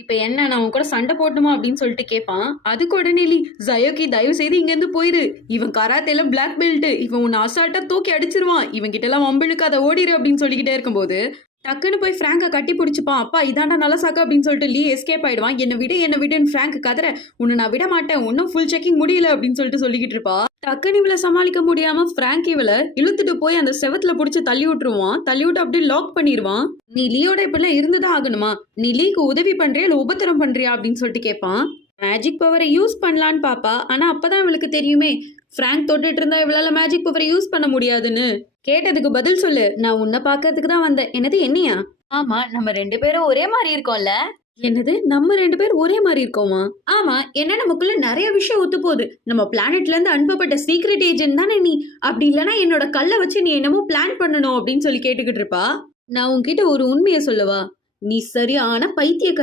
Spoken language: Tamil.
இப்ப என்ன நான் உன் கூட சண்டை போடணுமா அப்படின்னு சொல்லிட்டு கேட்பான். அதுக்கு உடனே லீ, "ஜயோகி தயவு செய்து இங்க இருந்து போயிரு. இவன் கராத்தேல பிளாக் பெல்ட். இவன் உன்னை அசால்ட்டா தூக்கி அடிச்சிருவான். இவன் கிட்ட எல்லாம் வம்பிழுக்காத ஓடிரு" அப்படின்னு சொல்லிக்கிட்டே இருக்கும்போது டக்குன்னு போய் ஃப்ராங்க கட்டி பிடிச்சுப்பான். அப்பா இதாண்டா நல்ல சாக்கு அப்படின்னு சொல்லிட்டு லீ எஸ்கேப் ஆயிடுவான். என்ன விடுன்னு ஃப்ராங்க் கதற, உன்னை நான் விட மாட்டேன், இன்னும் ஃபுல் செக்கிங் முடியல அப்படின்னு சொல்லிட்டு சொல்லிக்கிட்டு இருப்பா. டக்குன்னு இவளை சமாளிக்க முடியாம ஃப்ராங்க் இவளை இழுத்துட்டு போய் அந்த செவத்துல புடிச்சு தள்ளி விட்டுருவான். தள்ளி விட்டு அப்படியே லாக் பண்ணிடுவான். நீ லீயோட இப்பெல்லாம் இருந்துதான் ஆகணுமா? நீ லீக்கு உதவி பண்றியா இல்ல உபத்திரம் பண்றியா அப்படின்னு சொல்லிட்டு கேட்பான். மேஜிக் பவரை யூஸ் பண்ணலான்னு பாப்பா. ஆனா அப்பதான் இவளுக்கு தெரியுமே ஃப்ராங்க் தொட்டுட்டு இருந்தா இவளால மேஜிக் பவரை யூஸ் பண்ண முடியாதுன்னு. கேட்டதுக்கு பதில் சொல்லு. நான் உன்னை பாக்கிறதுக்கு தான் வந்தேன். என்னது என்னையா? ஆமா, நம்ம 2 பேரும் ஒரே மாதிரி இருக்கோம்ல. என்னது நம்ம 2 பேர் ஒரே மாதிரி இருக்கோமா? ஆமா, என்ன நமக்குள்ள நிறைய விஷயம் ஒத்து போகுது. நம்ம பிளானட்ல இருந்து அனுப்பப்பட்ட சீக்ரெட் ஏஜென்ட் தானே நீ. அப்படி இல்லனா என்னோட கல்லை வச்சு நீ என்னமோ பிளான் பண்ணணும் அப்படின்னு சொல்லி கேட்டுக்கிட்டு இருப்பா. நான் உன்கிட்ட ஒரு உண்மையை சொல்லவா? நீ சரியான பைத்தியக்காரி.